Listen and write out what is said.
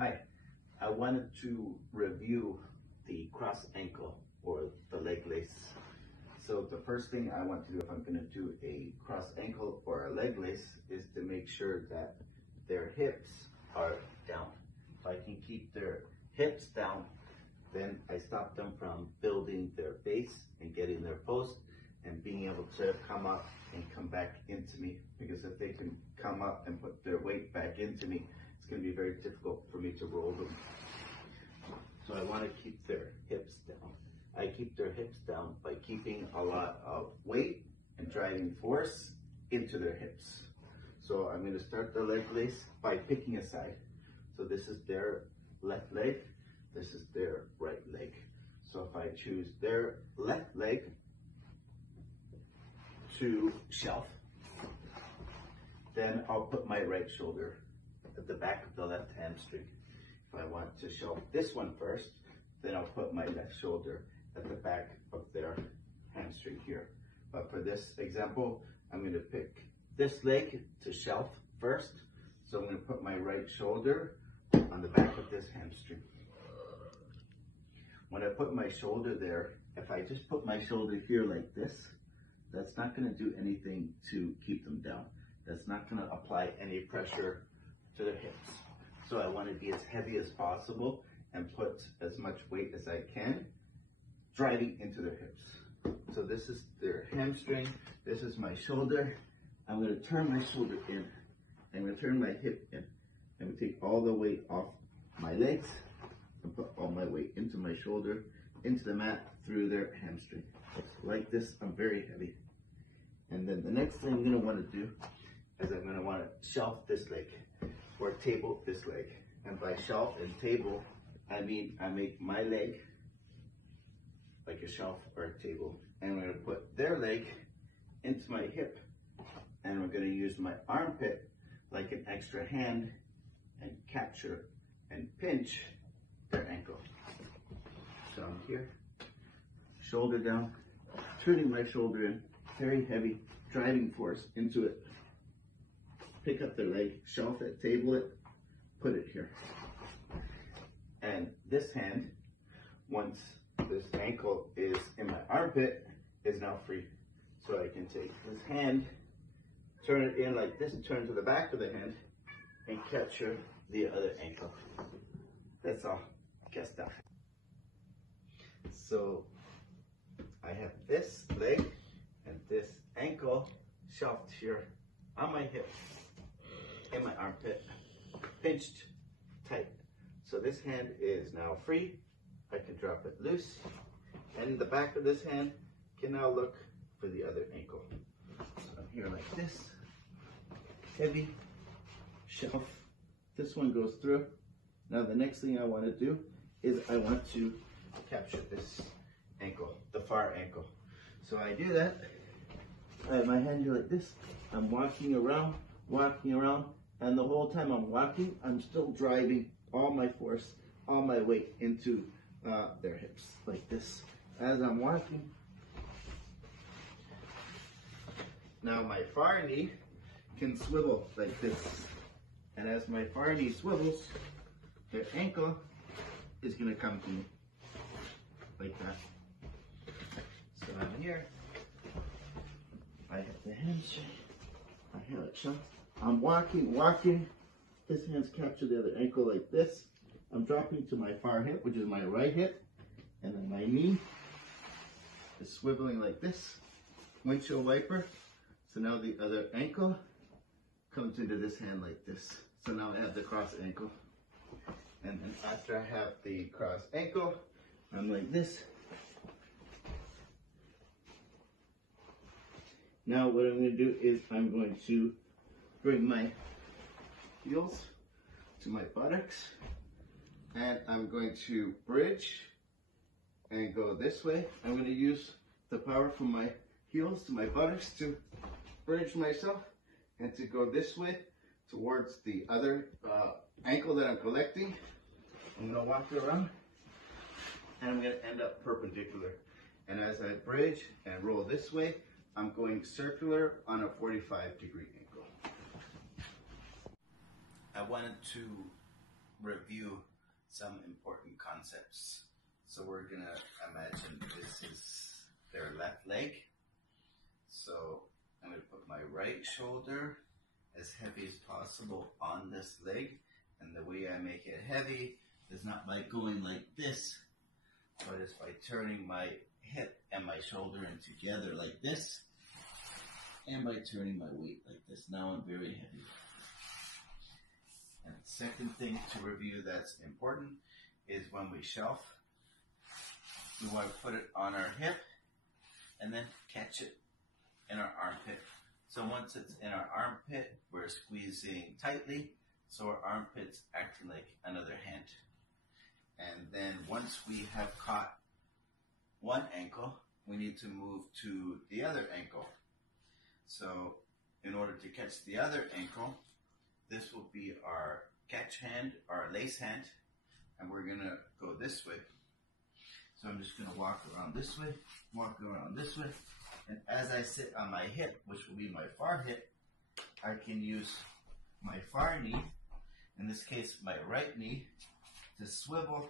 Hi, I wanted to review the cross ankle or the leg lace. So the first thing I want to do if I'm going to do a cross ankle or a leg lace is to make sure that their hips are down. If I can keep their hips down, then I stop them from building their base and getting their post and being able to come up and come back into me. Because if they can come up and put their weight back into me, it's going to be very difficult for me to roll them. So I want to keep their hips down. I keep their hips down by keeping a lot of weight and driving force into their hips. So I'm going to start the leg lace by picking a side. So this is their left leg, this is their right leg. So if I choose their left leg to shelf, then I'll put my right shoulder at the back of the left hamstring. If I want to shelf this one first, then I'll put my left shoulder at the back of their hamstring here. But for this example, I'm going to pick this leg to shelf first. So I'm going to put my right shoulder on the back of this hamstring. When I put my shoulder there, if I just put my shoulder here like this, that's not going to do anything to keep them down. That's not going to apply any pressure to their hips. So I want to be as heavy as possible and put as much weight as I can driving into their hips. So this is their hamstring, this is my shoulder. I'm going to turn my shoulder in. I'm going to turn my hip in. I'm going to take all the weight off my legs and put all my weight into my shoulder, into the mat, through their hamstring. Like this, I'm very heavy. And then the next thing I'm going to want to do is I'm going to want to shelf this leg or table this leg. And by shelf and table, I mean I make my leg like a shelf or a table. And I'm going to put their leg into my hip. And we're going to use my armpit like an extra hand and capture and pinch their ankle. So I'm here, shoulder down, turning my shoulder in, very heavy, driving force into it. Pick up their leg, shelf it, table it, put it here. And this hand, once this ankle is in my armpit, is now free. So I can take this hand, turn it in like this, turn to the back of the hand, and capture the other ankle. That's all. Get stuff. So I have this leg and this ankle shelved here on my hip, in my armpit, pinched tight. So this hand is now free. I can drop it loose, and the back of this hand can now look for the other ankle. So I'm here like this, heavy, shelf. This one goes through. Now the next thing I want to do is I want to capture this ankle, the far ankle. So I do that. I have my hand here like this. I'm walking around, and the whole time I'm walking, I'm still driving all my force, all my weight into their hips, like this. As I'm walking, now my far knee can swivel like this. And as my far knee swivels, their ankle is going to come to me, like that. So I'm here, I have the hamstring, I have it shoved. I'm walking, this hand's captured the other ankle like this. I'm dropping to my far hip, which is my right hip, and then my knee is swiveling like this, windshield wiper. So now the other ankle comes into this hand like this. So now I have the cross ankle. And then after I have the cross ankle, I'm like this. Now what I'm going to do is I'm going to bring my heels to my buttocks, and I'm going to bridge and go this way. I'm going to use the power from my heels to my buttocks to bridge myself and to go this way towards the other ankle that I'm collecting. I'm going to walk around, and I'm going to end up perpendicular. And as I bridge and roll this way, I'm going circular on a 45-degree angle. I wanted to review some important concepts. So we're gonna imagine this is their left leg. So I'm gonna put my right shoulder as heavy as possible on this leg. And the way I make it heavy is not by going like this, but it's by turning my hip and my shoulder in together like this, and by turning my weight like this. Now I'm very heavy. And the second thing to review that's important is when we shelf, we want to put it on our hip and then catch it in our armpit. So once it's in our armpit, we're squeezing tightly, so our armpit's acting like another hand. And then once we have caught one ankle, we need to move to the other ankle. So in order to catch the other ankle, this will be our catch hand, our lace hand, and we're gonna go this way. So I'm just gonna walk around this way, walk around this way, and as I sit on my hip, which will be my far hip, I can use my far knee, in this case my right knee, to swivel